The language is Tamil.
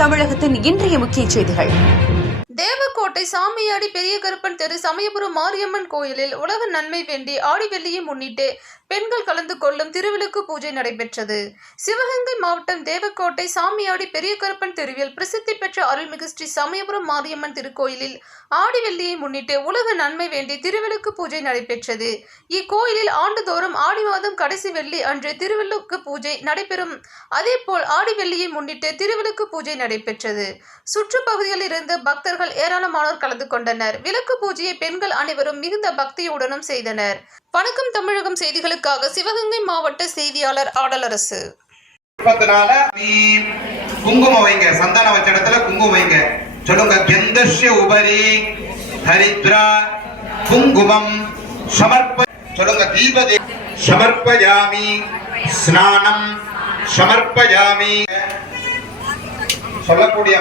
தமிழகத்தின் இன்றைய முக்கிய செய்திகள். தேவக்கோட்டை சாமியாடி பெரிய கருப்பன் தெரு சமயபுரம் மாரியம்மன் கோயிலில் உலக நன்மை வேண்டி ஆடி வெள்ளியை முன்னிட்டு பெண்கள் கலந்து கொள்ளும் திருவிளக்கு பூஜை நடைபெற்றது. சிவகங்கை மாவட்டம் தேவக்கோட்டை சாமியாடி பெரிய கருப்பன் தெருவில் பிரசித்தி பெற்ற அருள்மிகு ஸ்ரீ சமயபுரம் மாரியம்மன் திருக்கோயிலில் ஆடி வெள்ளியை முன்னிட்டு உலக நன்மை வேண்டி திருவிளக்கு பூஜை நடைபெற்றது. இக்கோயிலில் ஆண்டுதோறும் ஆடி மாதம் கடைசி வெள்ளி அன்று திருவிளக்கு பூஜை நடைபெறும். அதேபோல் ஆடி வெள்ளியை முன்னிட்டு திருவிளக்கு பூஜை நடைபெற்றது. சுற்றுப்பகுதியில் இருந்து பக்தர்கள் ஏராளமானோர் கலந்து கொண்டனர். விளக்கு பூஜையை பெண்கள் அனைவரும் மிகுந்த பக்தியுடனும் செய்தனர். வணக்கம் தமிழகம் செய்திகளுக்காக சிவகங்கை மாவட்ட செய்தியாளர் ஆடலரசு. பத்தினால குங்குமம் வைங்க சந்தானம் வச்ச இடத்துல குங்குமம் வைங்க. சொல்லுங்க கெந்தஷ்ய உபரி ஹரித்ரா குங்குமம் சமர்ப்ப சொல்லுங்க தீபதே சமர்ப்பயாமி ஸ்நானம் சமர்ப்பயாமி. சொல்லக்கூடிய